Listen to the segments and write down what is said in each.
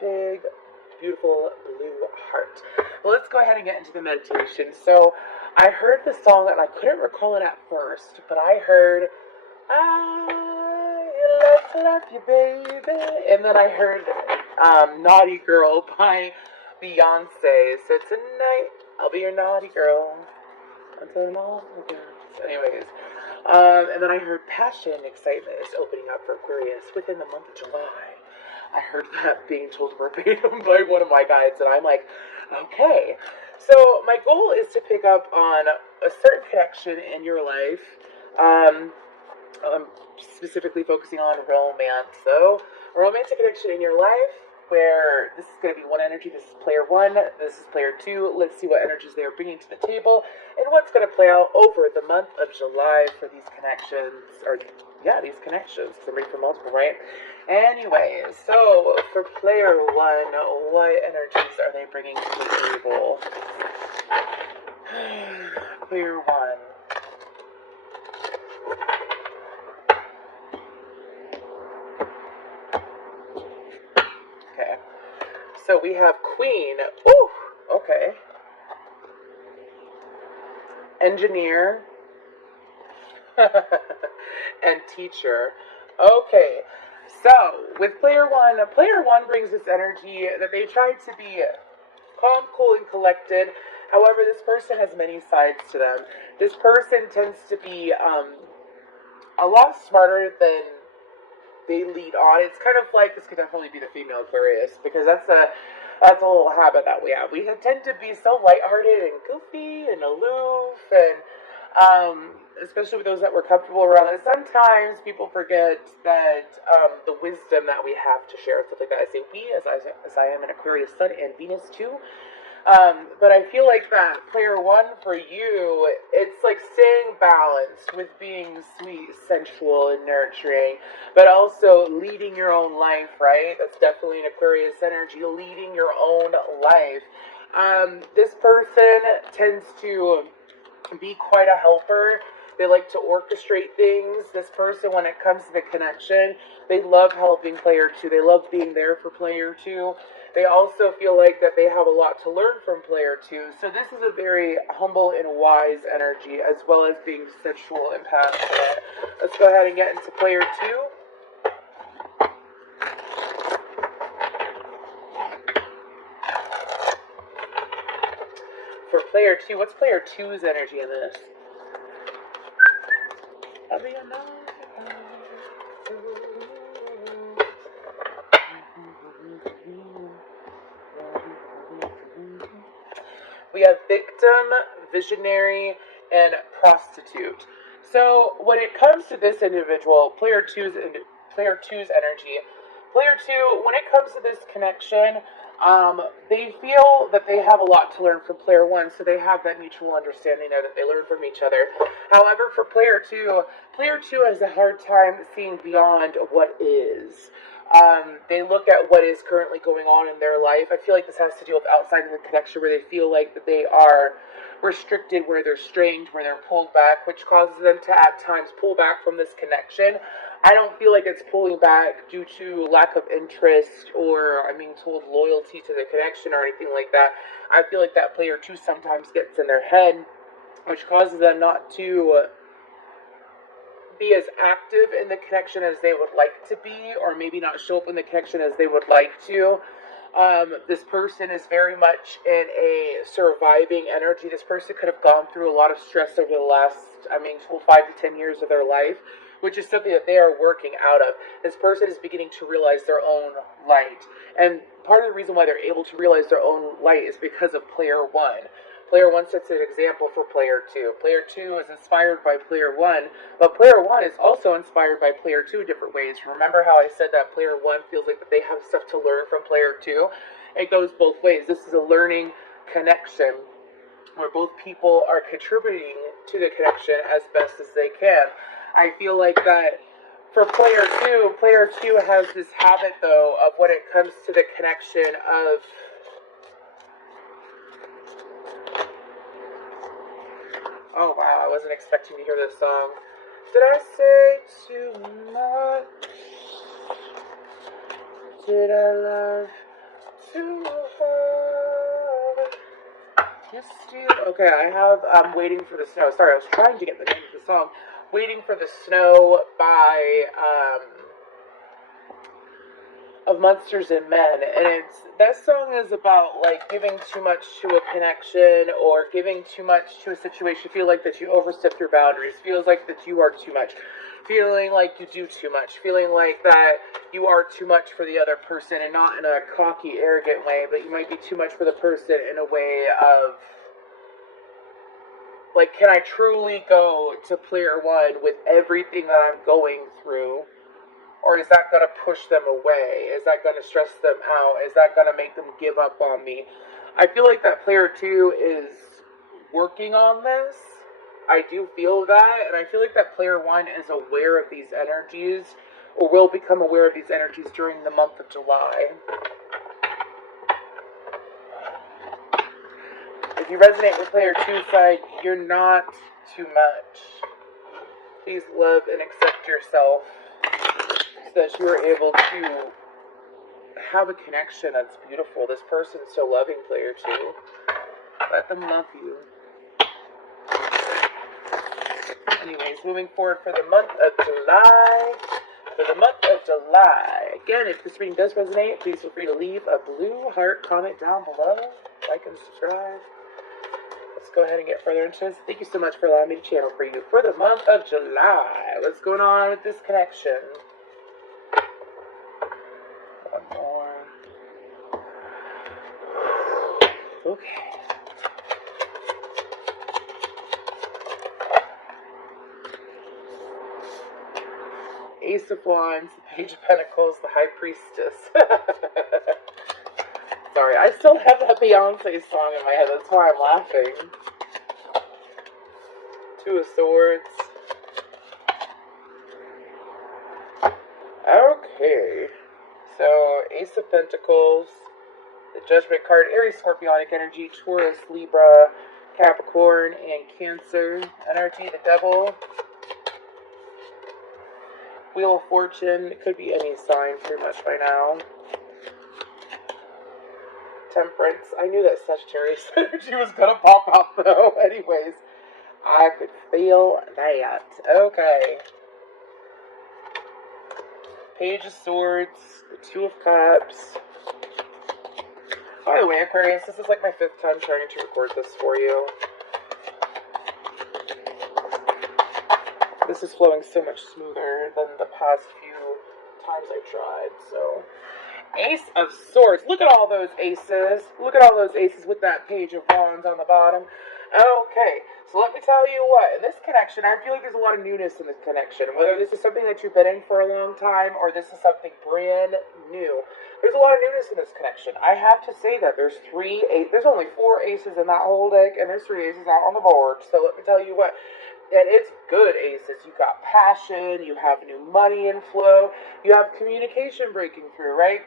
big, beautiful blue heart. Well, let's go ahead and get into the meditation. So I heard the song and I couldn't recall it at first, but I heard I love you, baby. And then I heard Naughty Girl by Beyonce. So tonight, I'll be your naughty girl until the morning. Anyways, and then I heard Passion and Excitement is opening up for Aquarius within the month of July. I heard that being told verbatim by one of my guides, and I'm like, okay. So my goal is to pick up on a certain connection in your life. I'm specifically focusing on romance. So, a romantic connection in your life where this is going to be one energy. This is player one. This is player two. Let's see what energies they are bringing to the table and what's going to play out over the month of July for these connections. These connections. Because I'm reading for multiple, right? Anyways, so for player one, what energies are they bringing to the table? Player one. Okay. So we have Queen. Ooh, okay. Engineer. And Teacher. Okay. So, with player one brings this energy that they try to be calm, cool, and collected. However, this person has many sides to them. This person tends to be a lot smarter than they lead on. It's kind of like, this could definitely be the female Aquarius, because that's a little habit that we have. We tend to be so lighthearted and goofy and aloof, and especially with those that we're comfortable around. And sometimes people forget that the wisdom that we have to share, stuff like that. I say we, as I am an Aquarius Sun and Venus too. But I feel like that player one for you, it's like staying balanced with being sweet, sensual, and nurturing, but also leading your own life, right? That's definitely an Aquarius energy, leading your own life. This person tends to be quite a helper. They like to orchestrate things. This person, when it comes to the connection, they love helping player two. They love being there for player two. They also feel like that they have a lot to learn from player two. So this is a very humble and wise energy, as well as being sensual and passionate. Let's go ahead and get into player two. For player two, what's player two's energy in this? We have victim, visionary, and prostitute. So when it comes to this individual, player two's energy, player two, when it comes to this connection, they feel that they have a lot to learn from player one, so they have that mutual understanding there that they learn from each other. However, for player two has a hard time seeing beyond what is. They look at what is currently going on in their life. I feel like this has to do with outside of the connection, where they feel like that they are restricted, where they're strained, where they're pulled back, which causes them to at times pull back from this connection. I don't feel like it's pulling back due to lack of interest or, I'm being told, loyalty to the connection or anything like that. I feel like that player two sometimes gets in their head, which causes them not to be as active in the connection as they would like to be, or maybe not show up in the connection as they would like to. This person is very much in a surviving energy. This person could have gone through a lot of stress over the last, 5 to 10 years of their life, which is something that they are working out of. This person is beginning to realize their own light. And part of the reason why they're able to realize their own light is because of player one. Player one sets an example for player two. Player two is inspired by player one, but player one is also inspired by player two in different ways. Remember how I said that player one feels like that they have stuff to learn from player two? It goes both ways. This is a learning connection where both people are contributing to the connection as best as they can. I feel like that for player two has this habit, though, of when it comes to the connection of oh wow, I wasn't expecting to hear this song. Did I say too much? Did I love to have kissed you. Okay, I have Waiting for the Snow. Sorry, I was trying to get the name of the song. Waiting for the Snow by of Monsters and Men, and that song is about like giving too much to a connection or giving too much to a situation. Feel like that you overstep your boundaries. Feels like that you are too much. Feeling like you do too much. Feeling like that you are too much for the other person, and not in a cocky, arrogant way, but you might be too much for the person in a way of like, can I truly go to player one with everything that I'm going through? Or is that going to push them away? Is that going to stress them out? Is that going to make them give up on me? I feel like that player two is working on this. I do feel that. And I feel like that player one is aware of these energies, or will become aware of these energies during the month of July. If you resonate with player two side, you're not too much. Please love and accept yourself, so that you are able to have a connection that's beautiful. This person's so loving, player two. Let them love you. Anyways, moving forward for the month of July. For the month of July. Again, if this reading does resonate, please feel free to leave a blue heart comment down below. Like and subscribe. Let's go ahead and get further into this. Thank you so much for allowing me to channel for you for the month of July. What's going on with this connection? One more. Okay. Ace of Wands, the Page of Pentacles, the High Priestess. Sorry, I still have that Beyonce song in my head. That's why I'm laughing. Two of Swords. Okay. So, Ace of Pentacles, the Judgment card, Aries, Scorpionic energy, Taurus, Libra, Capricorn, and Cancer energy, the Devil. Wheel of Fortune, it could be any sign pretty much by now. Temperance, I knew that Sagittarius energy was going to pop out though. Anyways, I could feel that. Okay. Page of Swords, the Two of Cups. By the way, Aquarius, this is like my 5th time trying to record this for you. This is flowing so much smoother than the past few times I tried, so. Ace of Swords. Look at all those aces. Look at all those aces with that Page of Wands on the bottom. Okay, so let me tell you what. In this connection, I feel like there's a lot of newness in this connection. Whether this is something that you've been in for a long time or this is something brand new. There's a lot of newness in this connection. I have to say that there's only 4 aces in that whole deck, and there's 3 aces out on the board. So let me tell you what. And it's good aces. You've got passion, you have new money inflow, you have communication breaking through, right?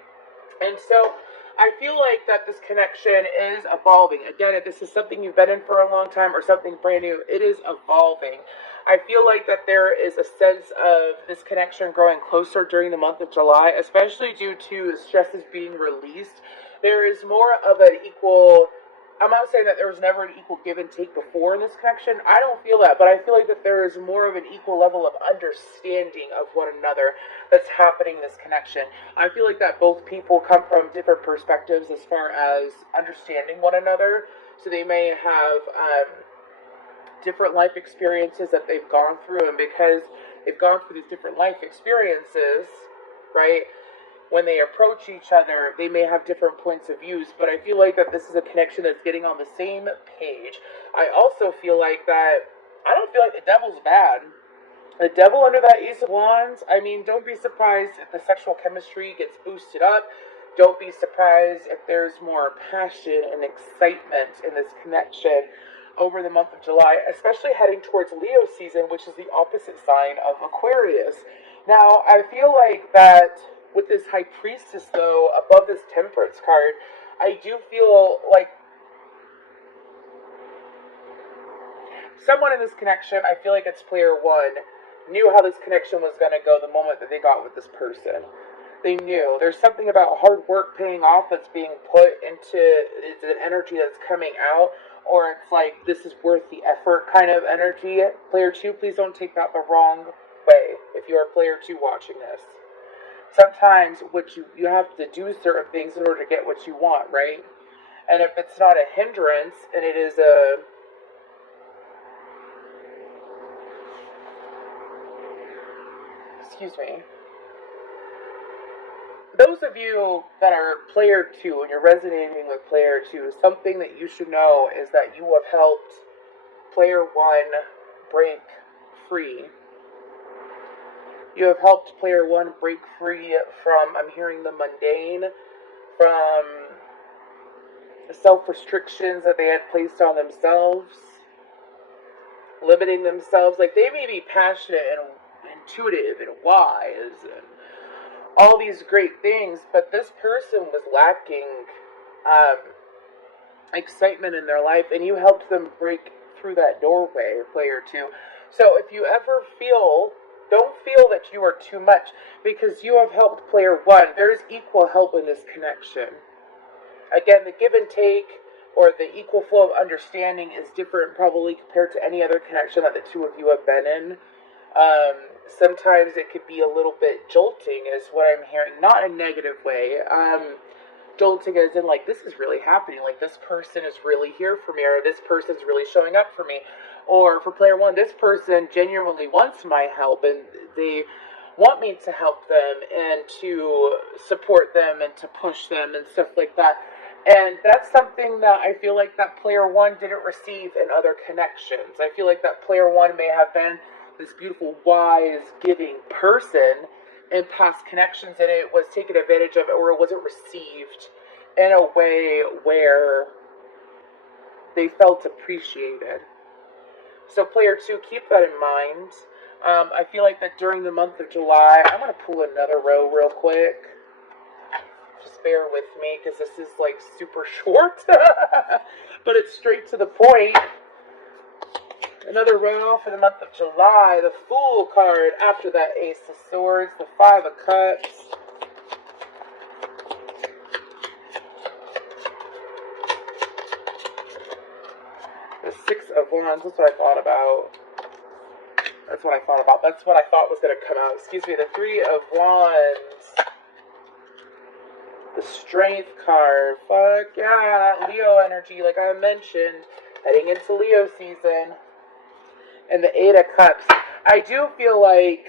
And so I feel like that this connection is evolving. Again, if this is something you've been in for a long time or something brand new, it is evolving. I feel like that there is a sense of this connection growing closer during the month of July, especially due to stresses being released. There is more of an equal... I'm not saying that there was never an equal give and take before in this connection. I don't feel that, but I feel like that there is more of an equal level of understanding of one another that's happening in this connection. I feel like that both people come from different perspectives as far as understanding one another. So they may have different life experiences that they've gone through, and because they've gone through these different life experiences, right? When they approach each other, they may have different points of views, but I feel like that this is a connection that's getting on the same page. I also feel like that, I don't feel like the devil's bad. The devil under that Ace of Wands, I mean, don't be surprised if the sexual chemistry gets boosted up. Don't be surprised if there's more passion and excitement in this connection over the month of July, especially heading towards Leo season, which is the opposite sign of Aquarius. Now, I feel like that with this High Priestess, though, above this Temperance card, I do feel like someone in this connection, I feel like it's player one, knew how this connection was going to go the moment that they got with this person. They knew. There's something about hard work paying off that's being put into, it's an energy that's coming out, or it's like this is worth the effort kind of energy. Player 2, please don't take that the wrong way if you are player 2 watching this. Sometimes what you have to do certain things in order to get what you want, right? And if it's not a hindrance and it is a, excuse me, those of you that are player 2 and you're resonating with player 2, something that you should know is that you have helped player 1 break free. You have helped player 1 break free from, I'm hearing, the mundane, from the self-restrictions that they had placed on themselves, limiting themselves. Like, they may be passionate and intuitive and wise and all these great things, but this person was lacking excitement in their life, and you helped them break through that doorway, player 2. So if you ever don't feel that you are too much, because you have helped player 1. There's equal help in this connection. Again, the give and take, or the equal flow of understanding is different probably compared to any other connection that the two of you have been in. Sometimes it could be a little bit jolting is what I'm hearing. Not in a negative way. Jolting as in like, this is really happening. Like, this person is really here for me, or this person's really showing up for me. Or for player 1, this person genuinely wants my help, and they want me to help them and to support them and to push them and stuff like that. And that's something that I feel like that player 1 didn't receive in other connections. I feel like that player 1 may have been this beautiful, wise, giving person in past connections, and it was taken advantage of, or it wasn't received in a way where they felt appreciated. So player 2, keep that in mind. I feel like that during the month of July, I'm going to pull another row real quick. Just bear with me, because this is like super short, but it's straight to the point. Another row for the month of July, the Fool card, after that Ace of Swords, the 5 of Cups, the 6 of Wands. That's what I thought about. That's what I thought was going to come out. Excuse me, the 3 of Wands, the Strength card. Fuck yeah, that Leo energy, like I mentioned, heading into Leo season. And the 8 of Cups. I do feel like,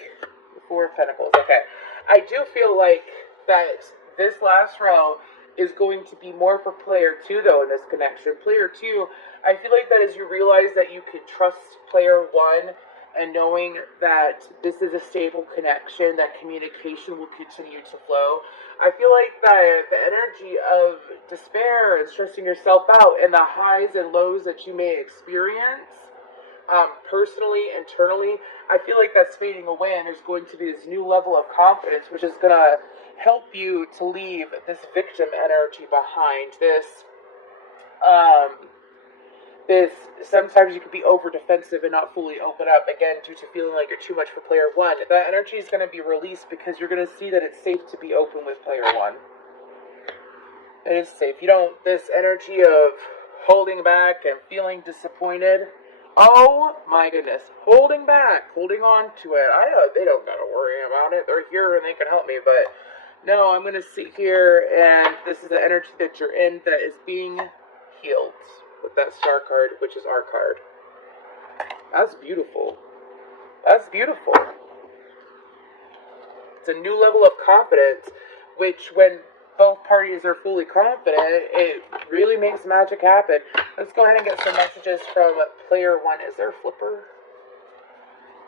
4 of Pentacles, okay. I do feel like that this last row is going to be more for player 2, though, in this connection. Player 2, I feel like that as you realize that you can trust player 1, and knowing that this is a stable connection, that communication will continue to flow. I feel like that the energy of despair and stressing yourself out and the highs and lows that you may experience, personally, internally, I feel like that's fading away, and there's going to be this new level of confidence, which is going to help you to leave this victim energy behind. Sometimes you could be over defensive and not fully open up, again, due to feeling like you're too much for player 1. That energy is going to be released because you're going to see that it's safe to be open with player 1. It is safe. This energy of holding back and feeling disappointed, oh my goodness, holding back, holding on to it. I know they don't gotta worry about it. They're here and they can help me, but no, I'm gonna sit here, and this is the energy that you're in that is being healed with that Star card, which is our card. That's beautiful. That's beautiful. It's a new level of confidence, which when both parties are fully confident, it really makes magic happen. Let's go ahead and get some messages from player 1. Is there a flipper?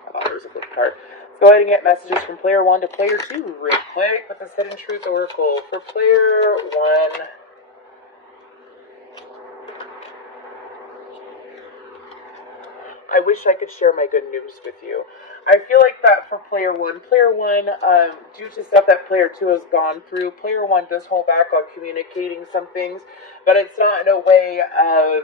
I thought there was a flip card. Let's go ahead and get messages from player 1 to player 2 real quick with the Hidden Truth Oracle. For player 1, I wish I could share my good news with you. I feel like that for player 1, due to stuff that player 2 has gone through, player 1 does hold back on communicating some things, but it's not in a way of,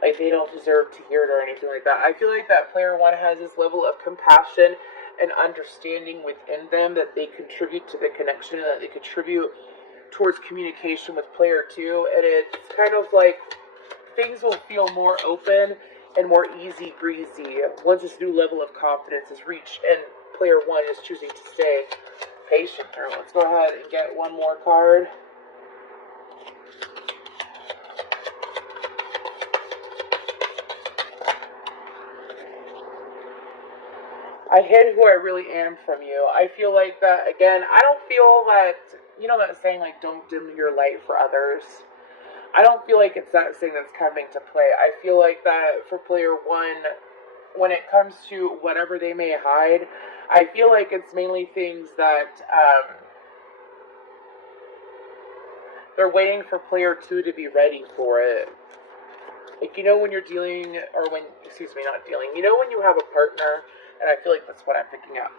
like, they don't deserve to hear it or anything like that. I feel like that player 1 has this level of compassion an understanding within them that they contribute to the connection and that they contribute towards communication with player 2. And it's kind of like things will feel more open and more easy breezy once this new level of confidence is reached and player 1 is choosing to stay patient through. Let's go ahead and get one more card. I hid who I really am from you. I feel like that, again, I don't feel that, you know that saying, like, don't dim your light for others? I don't feel like it's that thing that's coming to play. I feel like that for player 1, when it comes to whatever they may hide, I feel like it's mainly things that they're waiting for player 2 to be ready for it. Like, you know when you're dealing, or when, excuse me, not dealing, you know when you have a partner, and I feel like that's what I'm picking up.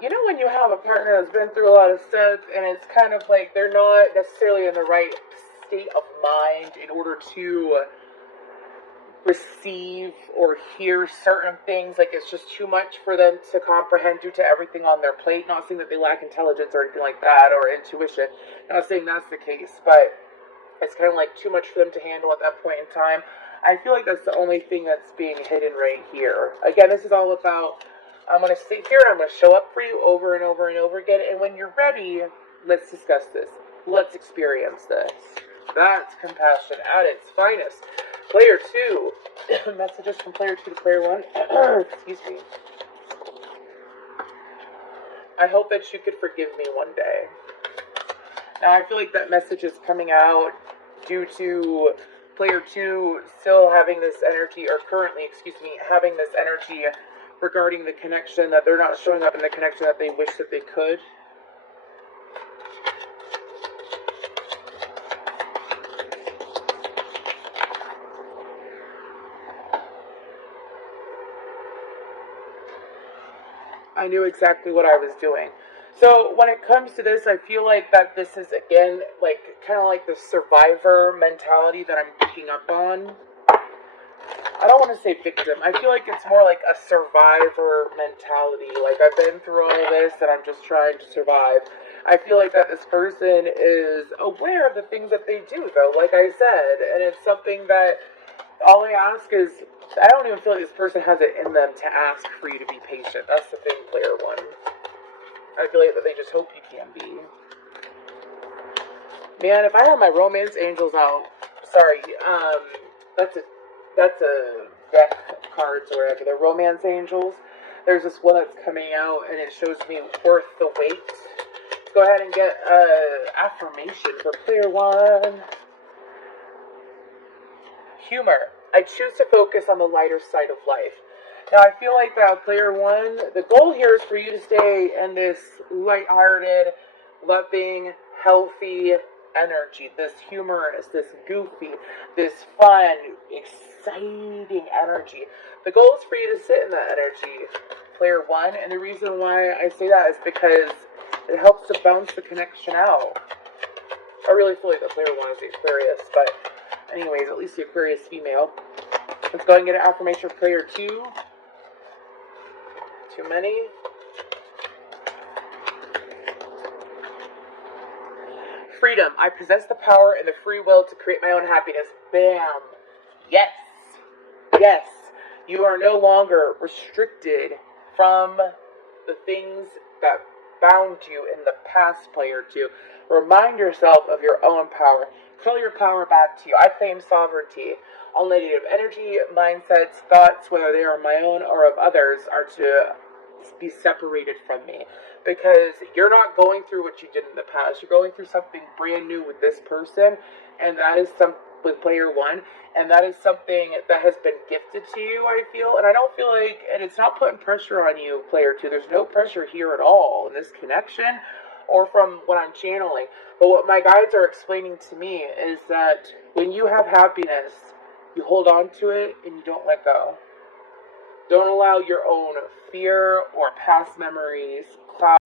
You know when you have a partner that's been through a lot of stuff, and it's kind of like they're not necessarily in the right state of mind in order to receive or hear certain things. Like, it's just too much for them to comprehend due to everything on their plate. Not saying that they lack intelligence or anything like that, or intuition. Not saying that's the case, but it's kind of like too much for them to handle at that point in time. I feel like that's the only thing that's being hidden right here. Again, this is all about, I'm going to sit here and I'm going to show up for you over and over and over again. And when you're ready, let's discuss this. Let's experience this. That's compassion at its finest. Player 2. Messages from player 2 to player 1. Excuse me. I hope that you could forgive me one day. Now, I feel like that message is coming out due to player 2 still having this energy, or currently, excuse me, having this energy regarding the connection, that they're not showing up in the connection that they wish that they could. I knew exactly what I was doing. So when it comes to this, I feel like that this is, again, like kind of like the survivor mentality that I'm picking up on. I don't want to say victim. I feel like it's more like a survivor mentality. Like, I've been through all this and I'm just trying to survive. I feel like that this person is aware of the things that they do, though, like I said. And it's something that all I ask is, I don't even feel like this person has it in them to ask for you to be patient. That's the thing, player 1. I feel like that they just hope you can be. Man, if I had my romance angels out, sorry, that's a deck of cards or whatever. They're romance angels. There's this one that's coming out, and it shows me worth the wait. Let's go ahead and get affirmation for player 1. Humor. I choose to focus on the lighter side of life. Now, I feel like that player 1, the goal here is for you to stay in this lighthearted, loving, healthy energy, this humorous, this goofy, this fun, exciting energy. The goal is for you to sit in that energy, player 1, and the reason why I say that is because it helps to bounce the connection out. I really feel like the player 1 is the Aquarius, but anyways, at least the Aquarius female. Let's go ahead and get an affirmation for player 2. Too many. Freedom. I possess the power and the free will to create my own happiness. Bam. Yes. Yes. You are no longer restricted from the things that bound you in the past, player 2. Remind yourself of your own power. Call your power back to you. I claim sovereignty. All negative energy, mindsets, thoughts, whether they are my own or of others, are to be separated from me. Because you're not going through what you did in the past. You're going through something brand new with this person, and that is with player 1, and that is something that has been gifted to you, I feel. And I don't feel like, and it's not putting pressure on you, player 2. There's no pressure here at all in this connection or from what I'm channeling. But what my guides are explaining to me is that when you have happiness, you hold on to it and you don't let go. Don't allow your own fear or past memories cloud